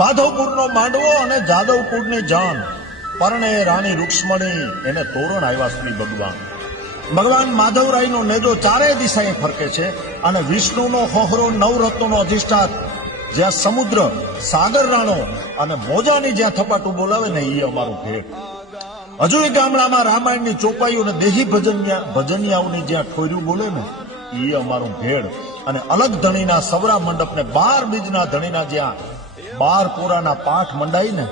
માધવપુરનો માંડવો અને જાદવપુરની જાન પરણે રાણી રૂક્ષ્મણી એને તોરણ આવ્યા શ્રી ભગવાન. ભગવાન માધવરાયનો નેજો ચારે દિશાએ ફરકે છે અને વિષ્ણુનો હોહરો નવરત્નોનો અધિષ્ઠાત જ્યાં સમુદ્ર સાગર રાણો અને મોજાની જ્યાં થપાટું બોલાવે ને એ અમારું ભેટ. હજુ એ ગામડામાં રામાયણની ચોપાઈઓ અને દેહી ભજનિયાઓની જ્યાં ઠોર્યું બોલે ને એ અમારું ભેડ. અને અલગ ધણીના સવરા મંડપ ને 12 બીજના ધણીના જ્યાં 12 પોરાના પાઠ મંડાય ને